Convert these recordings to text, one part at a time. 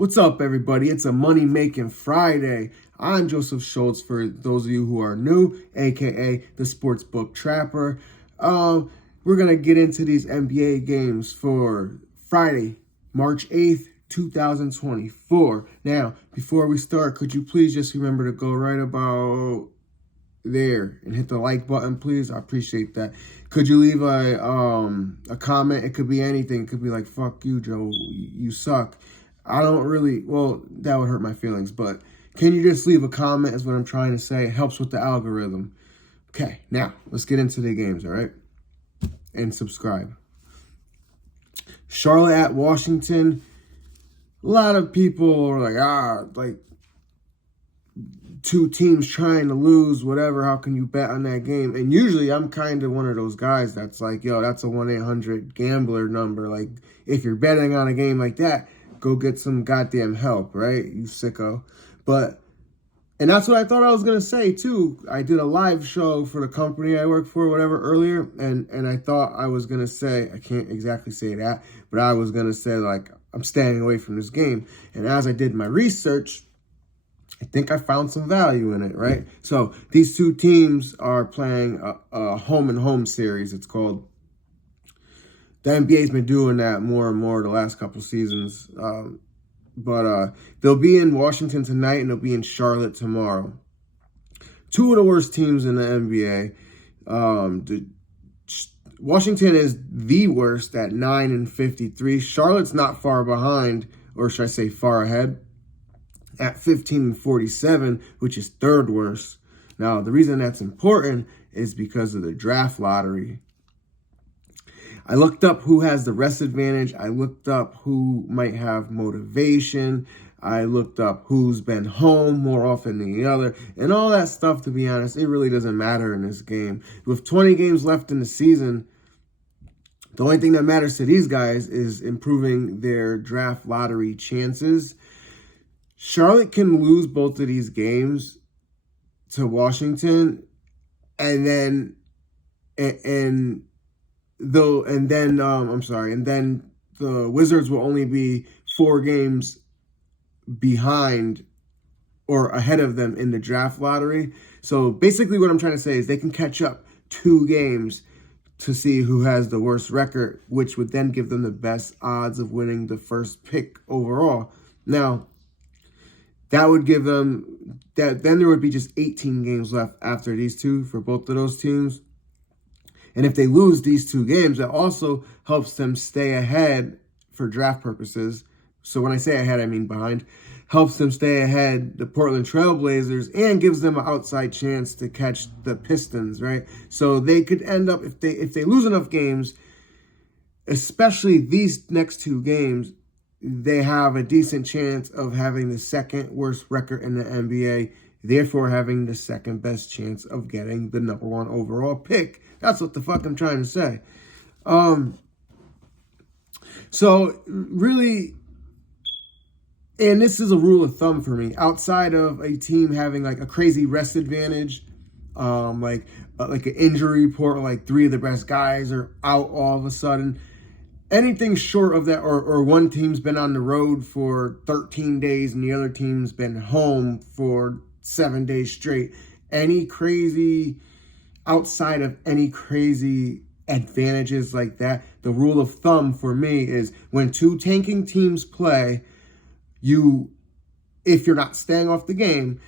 What's up, everybody? It's a Money Making Friday. I'm Joseph Schultz, for those of you who are new, aka the Sportsbook Trapper. We're going to get into these NBA games for Friday, March 8th, 2024. Now, before we start, could you please just remember to go right about there and hit the like button, please? I appreciate that. Could you leave a comment? It could be anything. It could be like, fuck you, Joe, you suck. I don't really, well, that would hurt my feelings, but can you just leave a comment is what I'm trying to say. It helps with the algorithm. Okay, now let's get into the games, all right? And subscribe. Charlotte at Washington. A lot of people are like two teams trying to lose, whatever. How can you bet on that game? And usually I'm kind of one of those guys that's like, yo, that's a 1-800-GAMBLER number. Like, if you're betting on a game like that, go get some goddamn help, right? You sicko. And that's what I thought I was going to say, too. I did a live show for the company I work for, whatever, earlier. And I thought I was going to say, I can't exactly say that, but I was going to say, like, I'm staying away from this game. And as I did my research, I think I found some value in it, right? So these two teams are playing a home-and-home series, it's called. The NBA's been doing that more and more the last couple seasons. But they'll be in Washington tonight, and they'll be in Charlotte tomorrow. Two of the worst teams in the NBA. Washington is the worst at 9-53. Charlotte's not far behind, or should I say far ahead, at 15-47, which is third worst. Now, the reason that's important is because of the draft lottery. I looked up who has the rest advantage. I looked up who might have motivation. I looked up who's been home more often than the other. And all that stuff, to be honest, it really doesn't matter in this game. With 20 games left in the season, the only thing that matters to these guys is improving their draft lottery chances. Charlotte can lose both of these games to Washington, and then the Wizards will only be 4 games behind or ahead of them in the draft lottery. So basically what I'm trying to say is they can catch up 2 games to see who has the worst record, which would then give them the best odds of winning the first pick overall. Now, that would give them that. Then there would be just 18 games left after these two for both of those teams. And if they lose these 2 games, that also helps them stay ahead for draft purposes. So when I say ahead, I mean behind. Helps them stay ahead, the Portland Trailblazers, and gives them an outside chance to catch the Pistons, right? So they could end up, if they lose enough games, especially these next 2 games, they have a decent chance of having the second worst record in the NBA, therefore having the second best chance of getting the number 1 overall pick. That's what the fuck I'm trying to say. So really, and this is a rule of thumb for me, outside of a team having like a crazy rest advantage, like an injury report, like 3 of the best guys are out all of a sudden. Anything short of that, or one team's been on the road for 13 days and the other team's been home for 7 days straight. Any crazy, outside of any crazy advantages like that, the rule of thumb for me is when 2 tanking teams play, if you're not staying off the game,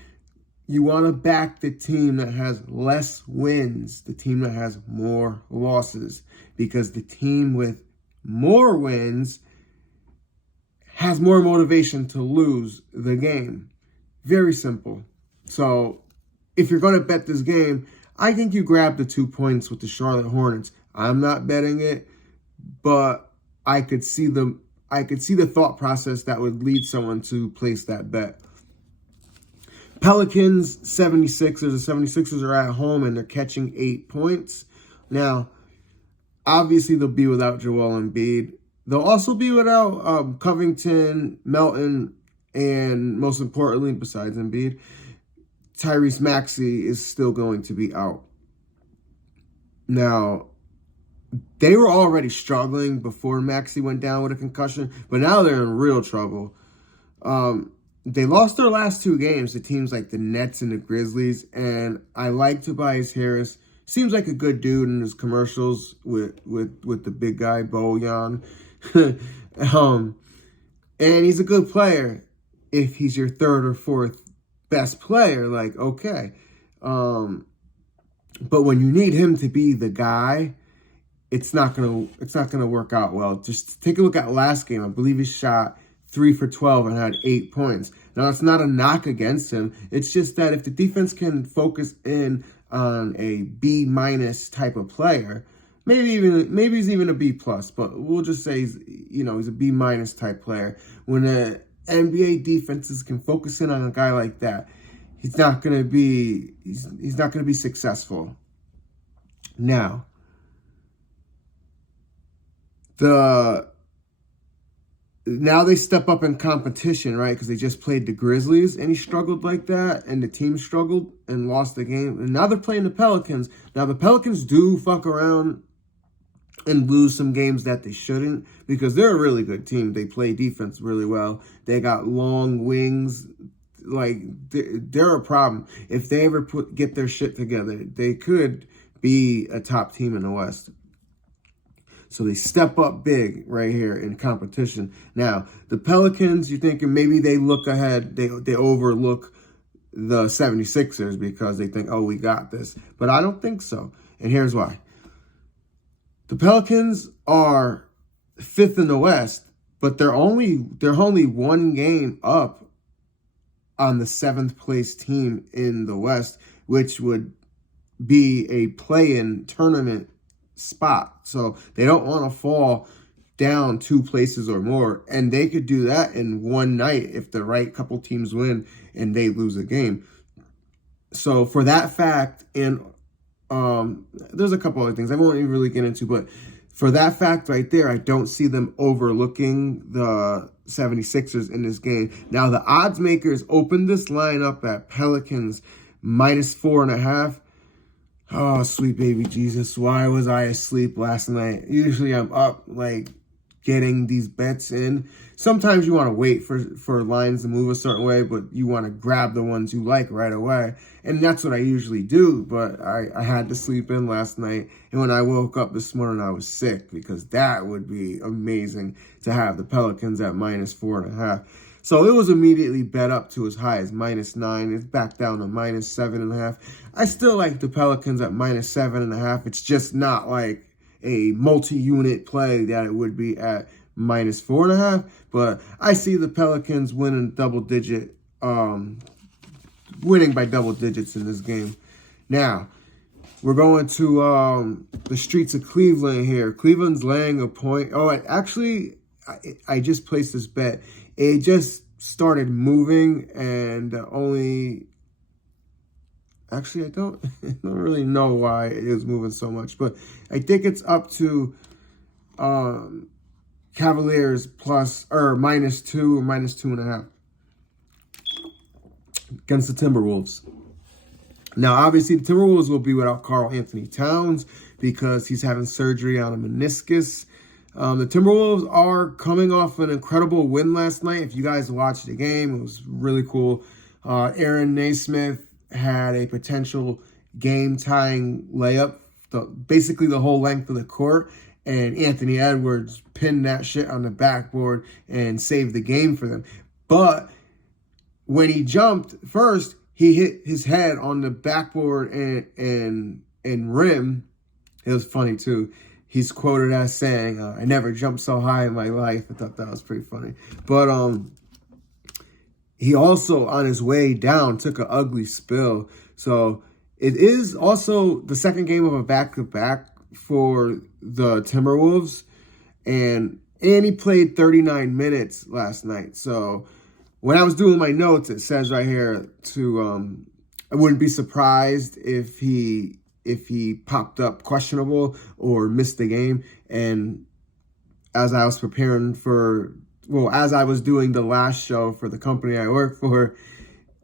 you want to back the team that has less wins, the team that has more losses, because the team with more wins has more motivation to lose the game. Very simple. So if you're going to bet this game, I think you grab the 2 points with the Charlotte Hornets. I'm not betting it, but I could see the thought process that would lead someone to place that bet. Pelicans, 76ers. The 76ers are at home and they're catching 8 points. Now, obviously, they'll be without Joel Embiid. They'll also be without Covington, Melton, and most importantly, besides Embiid, Tyrese Maxey is still going to be out. Now, they were already struggling before Maxey went down with a concussion, but now they're in real trouble. They lost their last 2 games to teams like the Nets and the Grizzlies, and I like Tobias Harris. Seems like a good dude in his commercials with the big guy Bojan. And he's a good player. If he's your 3rd or 4th best player, like, okay. But when you need him to be the guy, it's not gonna work out well. Just take a look at last game. I believe he shot 3 for 12 and had 8 points. Now, it's not a knock against him. It's just that if the defense can focus in on a B- type of player, maybe he's even a B+, but we'll just say he's a B- type player. When the NBA defenses can focus in on a guy like that, he's not gonna be successful. Now, now they step up in competition, right? Because they just played the Grizzlies, and he struggled like that, and the team struggled and lost the game. And now they're playing the Pelicans. Now, the Pelicans do fuck around and lose some games that they shouldn't, because they're a really good team. They play defense really well. They got long wings. Like, they're a problem. If they ever get their shit together, they could be a top team in the West. So they step up big right here in competition. Now, the Pelicans, you're thinking maybe they look ahead, they overlook the 76ers because they think, oh, we got this. But I don't think so. And here's why. The Pelicans are 5th in the West, but they're only 1 game up on the 7th place team in the West, which would be a play-in tournament spot. So they don't want to fall down 2 places or more, and they could do that in one night if the right couple teams win and they lose a game. So for that fact, and there's a couple other things I won't even really get into, but for that fact right there, I don't see them overlooking the 76ers in this game. Now, the odds makers opened this line up at Pelicans -4.5. Oh, sweet baby Jesus, why was I asleep last night? Usually I'm up, like, getting these bets in. Sometimes you want to wait for lines to move a certain way, but you want to grab the ones you like right away. And that's what I usually do, but I had to sleep in last night. And when I woke up this morning, I was sick, because that would be amazing to have the Pelicans at -4.5. So it was immediately bet up to as high as -9. It's back down to -7.5. I still like the Pelicans at -7.5. It's just not like a multi-unit play that it would be at -4.5. But I see the Pelicans winning by double digits in this game. Now, we're going to the streets of Cleveland here. Cleveland's laying a point. Oh, I just placed this bet. It just started moving, and actually, I don't really know why it was moving so much, but I think it's up to Cavaliers -2 or -2.5 against the Timberwolves. Now, obviously, the Timberwolves will be without Karl-Anthony Towns because he's having surgery on a meniscus. The Timberwolves are coming off an incredible win last night. If you guys watched the game, it was really cool. Aaron Nesmith had a potential game-tying layup, basically the whole length of the court, and Anthony Edwards pinned that shit on the backboard and saved the game for them. But when he jumped first, he hit his head on the backboard and rim. It was funny, too. He's quoted as saying, I never jumped so high in my life. I thought that was pretty funny. But he also, on his way down, took an ugly spill. So it is also the second game of a back-to-back for the Timberwolves. And he played 39 minutes last night. So when I was doing my notes, it says right here I wouldn't be surprised if he popped up questionable or missed the game. And as I was as I was doing the last show for the company I work for,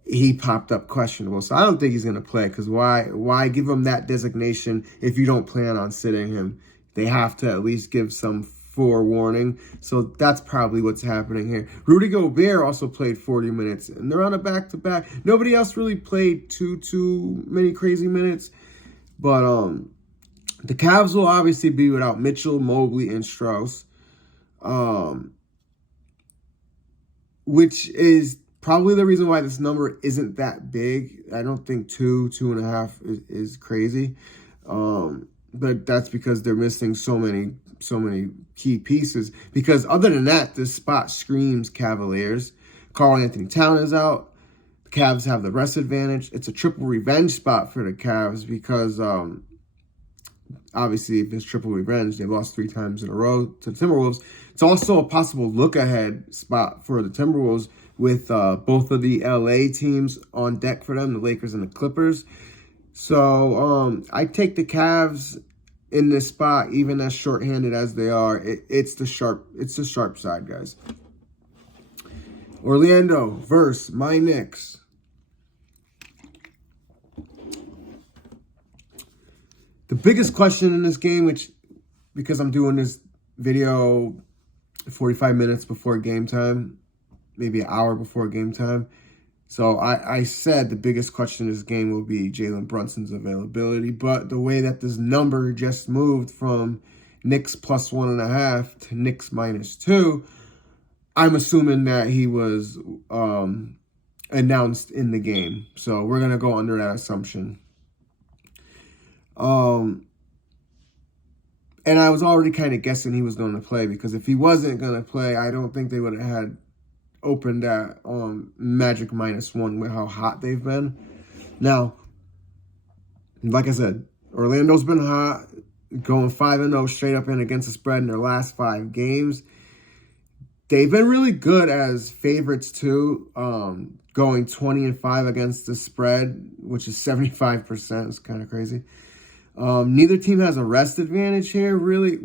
he popped up questionable. So I don't think he's going to play, because why give him that designation if you don't plan on sitting him? They have to at least give some forewarning. So that's probably what's happening here. Rudy Gobert also played 40 minutes, and they're on a back-to-back. Nobody else really played too many crazy minutes. But the Cavs will obviously be without Mitchell, Mobley, and Strus, which is probably the reason why this number isn't that big. I don't think 2.5 is crazy. But that's because they're missing so many key pieces. Because other than that, this spot screams Cavaliers. Karl-Anthony Towns is out. The Cavs have the rest advantage. It's a triple revenge spot for the Cavs because obviously if it's triple revenge, they lost 3 times in a row to the Timberwolves. It's also a possible look-ahead spot for the Timberwolves with both of the LA teams on deck for them, the Lakers and the Clippers. So I take the Cavs in this spot, even as shorthanded as they are. It's the sharp side, guys. Orlando versus my Knicks. The biggest question in this game, which because I'm doing this video 45 minutes before game time, maybe an hour before game time. So I said the biggest question in this game will be Jalen Brunson's availability. But the way that this number just moved from Knicks plus 1.5 to Knicks minus 2, I'm assuming that he was announced in the game. So we're going to go under that assumption. And I was already kind of guessing he was going to play, because if he wasn't going to play, I don't think they would have had opened at Magic -1 with how hot they've been. Now, like I said, Orlando's been hot, going 5-0 straight up and against the spread in their last 5 games. They've been really good as favorites too, going 20-5 against the spread, which is 75%. It's kind of crazy. Neither team has a rest advantage here, really.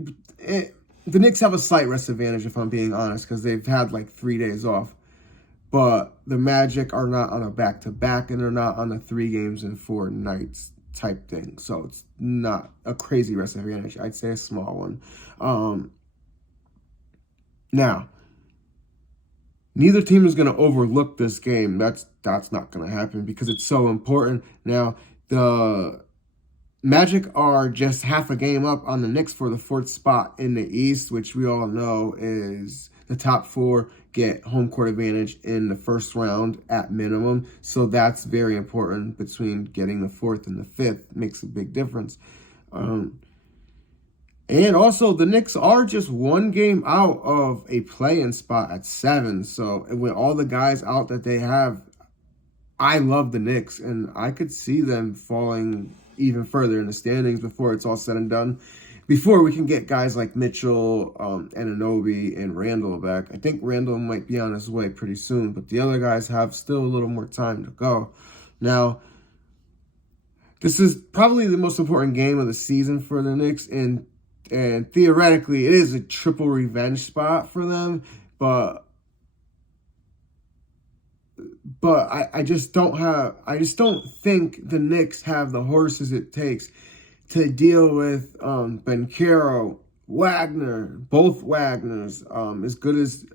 The Knicks have a slight rest advantage, if I'm being honest, because they've had like 3 days off. But the Magic are not on a back-to-back, and they're not on a 3 games in 4 nights type thing. So it's not a crazy rest advantage. I'd say a small one. Now, neither team is going to overlook this game. That's not going to happen because it's so important. Now, the Magic are just half a game up on the Knicks for the 4th spot in the East, which we all know is the top 4 get home court advantage in the first round at minimum. So that's very important. Between getting the 4th and the 5th makes a big difference. And also, the Knicks are just 1 game out of a play-in spot at 7. So with all the guys out that they have, I love the Knicks, and I could see them falling even further in the standings before it's all said and done. Before we can get guys like Mitchell, Anunoby, and Randall back. I think Randall might be on his way pretty soon, but the other guys have still a little more time to go. Now, this is probably the most important game of the season for the Knicks, and theoretically, it is a triple revenge spot for them, but I just don't think the Knicks have the horses it takes to deal with Banchero, Wagner, both Wagners, as good as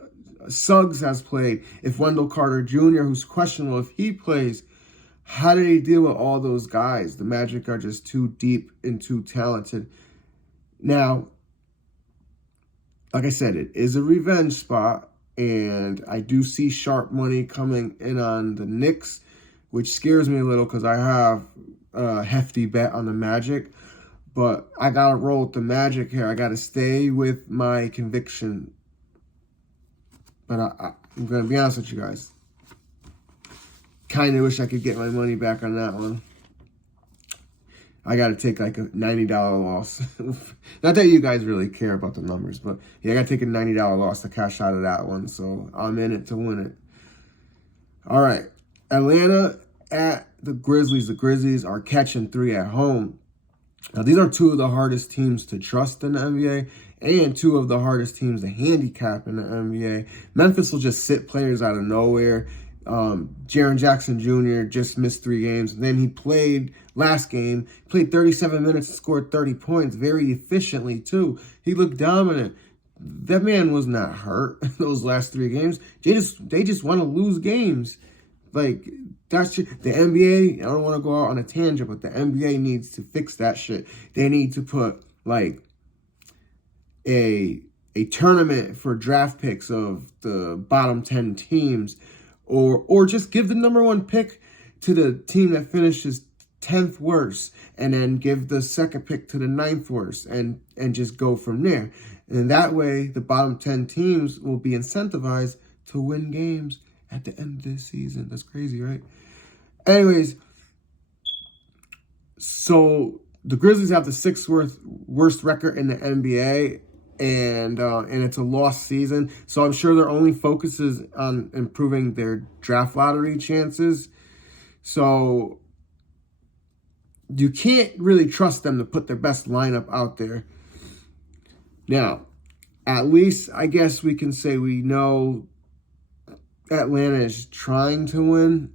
Suggs has played. If Wendell Carter Jr., who's questionable, if he plays, how do they deal with all those guys? The Magic are just too deep and too talented. Now, like I said, it is a revenge spot. And I do see sharp money coming in on the Knicks, which scares me a little because I have a hefty bet on the Magic. But I got to roll with the Magic here. I got to stay with my conviction. But I'm going to be honest with you guys. Kind of wish I could get my money back on that one. I got to take like a $90 loss. Not that you guys really care about the numbers, but yeah, I got to take a $90 loss to cash out of that one. So I'm in it to win it. All right. Atlanta at the Grizzlies. The Grizzlies are catching 3 at home. Now, these are 2 of the hardest teams to trust in the NBA and 2 of the hardest teams to handicap in the NBA. Memphis will just sit players out of nowhere. Jaren Jackson Jr. just missed 3 games. And then he played last game, played 37 minutes and scored 30 points very efficiently, too. He looked dominant. that man was not hurt those last 3 games. They just want to lose games. Like, that's just, the NBA, I don't want to go out on a tangent, but the NBA needs to fix that shit. They need to put, like, a tournament for draft picks of the bottom 10 teams, or just give the number 1 pick to the team that finishes 10th worst, and then give the second pick to the 9th worst, and just go from there. And that way, the bottom 10 teams will be incentivized to win games at the end of this season. That's crazy, right? Anyways, so the Grizzlies have the 6th worst record in the NBA, and it's a lost season. So I'm sure their only focus is on improving their draft lottery chances. So you can't really trust them to put their best lineup out there. Now, at least I guess we can say we know Atlanta is trying to win,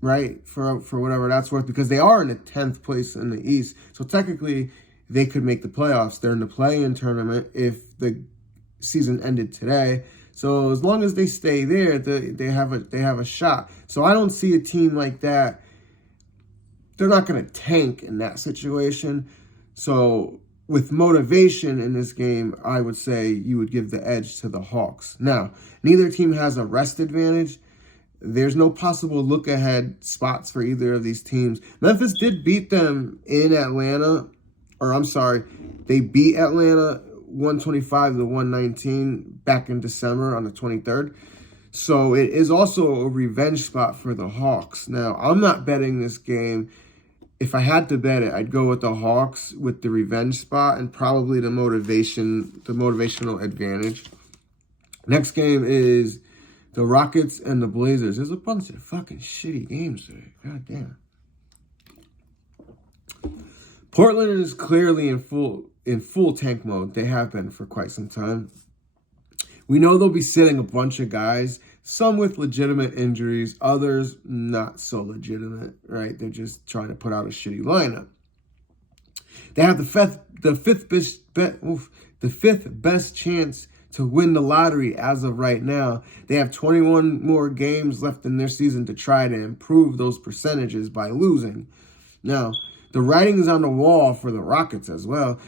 right? For whatever that's worth, because they are in the 10th place in the East. So technically, they could make the playoffs. They're in the play-in tournament if the season ended today. So as long as they stay there, they have a shot. So I don't see a team like that. They're not going to tank in that situation. So with motivation in this game, I would say you would give the edge to the Hawks. Now, neither team has a rest advantage. There's no possible look-ahead spots for either of these teams. Memphis did beat them in Atlanta. Or I'm sorry, they beat Atlanta 125-119 back in December on the 23rd. So it is also a revenge spot for the Hawks. Now, I'm not betting this game. If I had to bet it, I'd go with the Hawks with the revenge spot and probably the motivational advantage. Next game is the Rockets and the Blazers. There's a bunch of fucking shitty games today. God damn. Portland is clearly in full tank mode. They have been for quite some time. We know they'll be sitting a bunch of guys, some with legitimate injuries, others not so legitimate, right? They're just trying to put out a shitty lineup. They have the fifth best chance to win the lottery as of right now. They have 21 more games left in their season to try to improve those percentages by losing. Now, the writing is on the wall for the Rockets as well.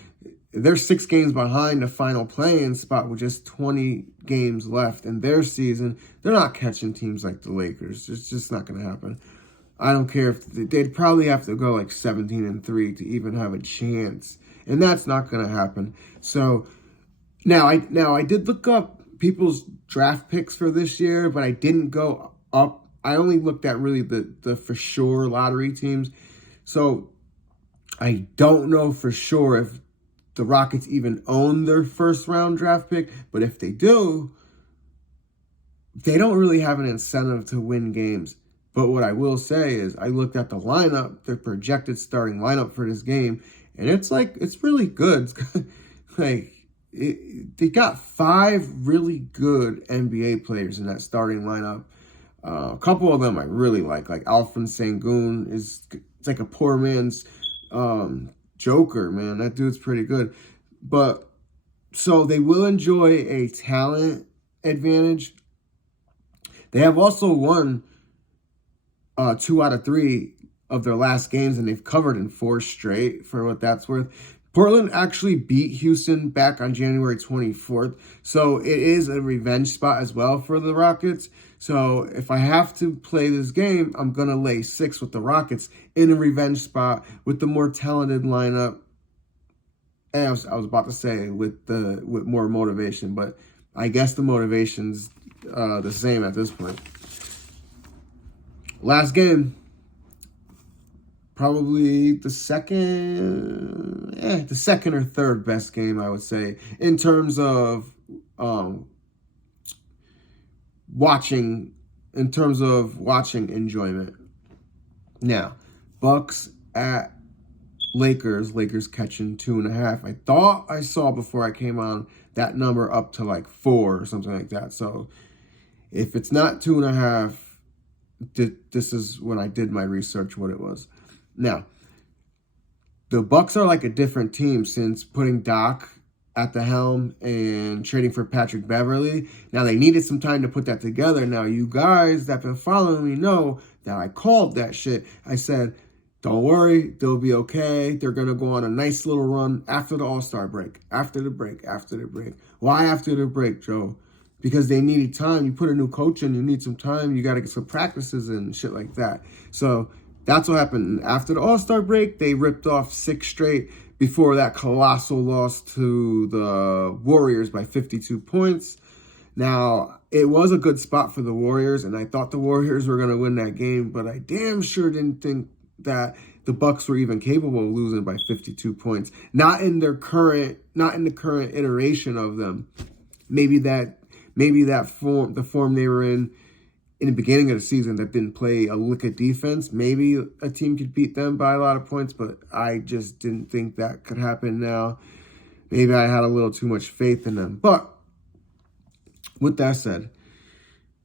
They're 6 games behind the final play-in spot with just 20 games left in their season. They're not catching teams like the Lakers. It's just not going to happen. I don't care if they'd probably have to go like 17-3 to even have a chance, and that's not going to happen. So now I did look up people's draft picks for this year, but I didn't go up. I only looked at really the for sure lottery teams. So I don't know for sure if the Rockets even own their first round draft pick, but if they do, they don't really have an incentive to win games. But what I will say is I looked at the lineup, the projected starting lineup for this game, and it's really good. They got 5 really good NBA players in that starting lineup. A couple of them I really like Alphonse Sengun it's like a poor man's Joker, man. That dude's pretty good. But so they will enjoy a talent advantage. They have also won 2 out of 3 of their last games, and they've covered in 4 straight, for what that's worth. Portland actually beat Houston back on January 24th, so it is a revenge spot as well for the Rockets. So if I have to play this game, I'm going to lay 6 with the Rockets in a revenge spot with the more talented lineup. And I was about to say with more motivation, but I guess the motivation's the same at this point. Last game. Probably the second or third best game, I would say, in terms of watching enjoyment. Now, Bucks at Lakers. Lakers catching 2.5. I thought I saw before I came on that number up to like 4 or something like that. So if it's not 2.5, this is when I did my research what it was. Now, the Bucks are like a different team since putting Doc at the helm and trading for Patrick Beverley. Now, they needed some time to put that together. Now, you guys that have been following me know that I called that shit. I said, don't worry, they'll be okay. They're going to go on a nice little run after the All-Star break. After the break. Why after the break, Joe? Because they needed time. You put a new coach in, you need some time. You got to get some practices and shit like that. So that's what happened. After the All-Star break, they ripped off 6 straight before that colossal loss to the Warriors by 52 points. Now, it was a good spot for the Warriors, and I thought the Warriors were going to win that game, but I damn sure didn't think that the Bucks were even capable of losing by 52 points. Not in the current iteration of them. Maybe that form, the form they were in the beginning of the season that didn't play a lick of defense, maybe a team could beat them by a lot of points, but I just didn't think that could happen now. Maybe I had a little too much faith in them. But with that said,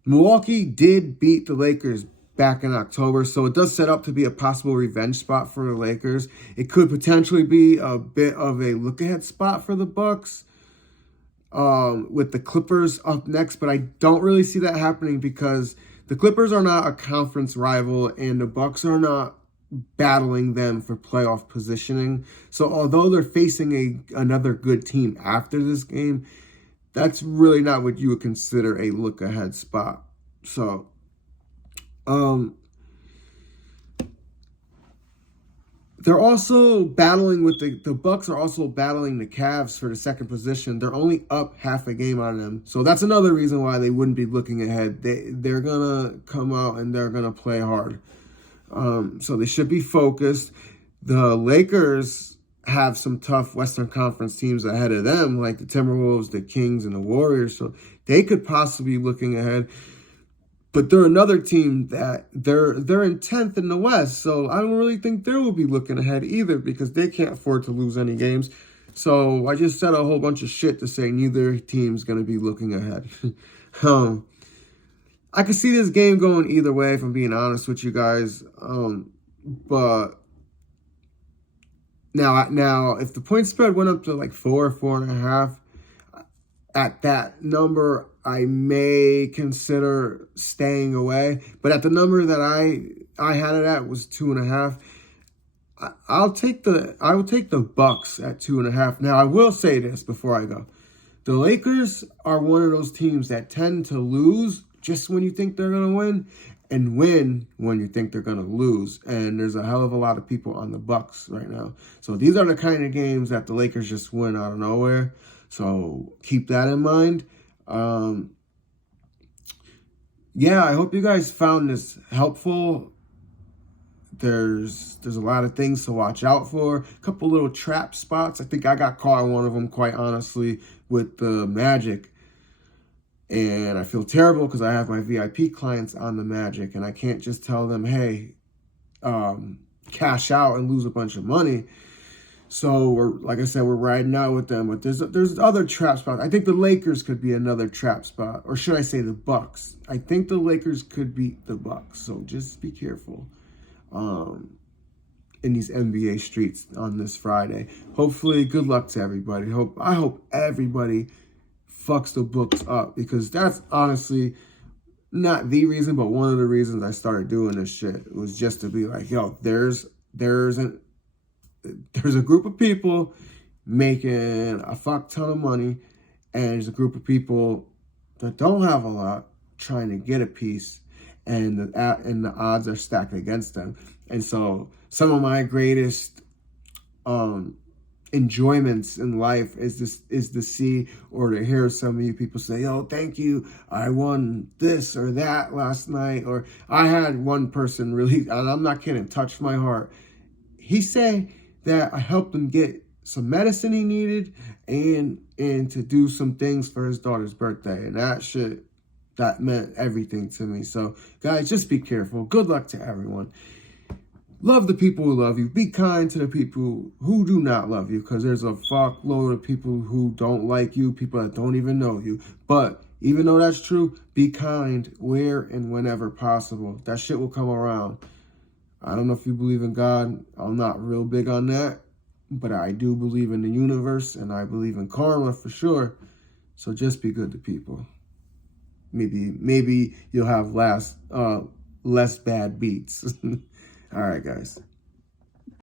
Milwaukee did beat the Lakers back in October, so it does set up to be a possible revenge spot for the Lakers. It could potentially be a bit of a look-ahead spot for the Bucks, with the Clippers up next, but I don't really see that happening because the Clippers are not a conference rival and the Bucks are not battling them for playoff positioning. So although they're facing another good team after this game, that's really not what you would consider a look-ahead spot. So, they're also battling with the Bucks are also battling the Cavs for the second position. They're only up half a game on them. So that's another reason why they wouldn't be looking ahead. They're going to come out and they're going to play hard. So they should be focused. The Lakers have some tough Western Conference teams ahead of them, like the Timberwolves, the Kings, and the Warriors. So they could possibly be looking ahead. But they're another team that they're in 10th in the West, so I don't really think they will be looking ahead either because they can't afford to lose any games. So I just said a whole bunch of shit to say neither team's going to be looking ahead. I could see this game going either way, if I'm being honest with you guys. But now, if the point spread went up to like 4.5, at that number, I may consider staying away. But at the number that I had it at was 2.5. I will take the Bucks at 2.5. Now I will say this before I go: the Lakers are one of those teams that tend to lose just when you think they're gonna win, and win when you think they're gonna lose. And there's a hell of a lot of people on the Bucks right now. So these are the kind of games that the Lakers just win out of nowhere. So keep that in mind. Yeah, I hope you guys found this helpful. There's a lot of things to watch out for. A couple little trap spots. I think I got caught in one of them, quite honestly, with the Magic. And I feel terrible because I have my VIP clients on the Magic, and I can't just tell them, hey, cash out and lose a bunch of money. So like I said, we're riding out with them. But there's other trap spots. I think the Lakers could be another trap spot, or should I say the Bucks? I think the Lakers could beat the Bucks. So just be careful in these NBA streets on this Friday. Hopefully, good luck to everybody. I hope everybody fucks the books up, because that's honestly not the reason, but one of the reasons I started doing this shit. It was just to be like, yo, there's a group of people making a fuck ton of money, and there's a group of people that don't have a lot trying to get a piece, and the odds are stacked against them. And so some of my greatest enjoyments in life is to see or to hear some of you people say, "Oh, thank you, I won this or that last night," or I had one person really, and I'm not kidding, touched my heart. He said that I helped him get some medicine he needed and to do some things for his daughter's birthday. And that meant everything to me. So guys, just be careful. Good luck to everyone. Love the people who love you. Be kind to the people who do not love you, because there's a fuckload of people who don't like you, people that don't even know you. But even though that's true, be kind where and whenever possible. That shit will come around. I don't know if you believe in God. I'm not real big on that. But I do believe in the universe, and I believe in karma for sure. So just be good to people. Maybe you'll have less bad beats. All right, guys.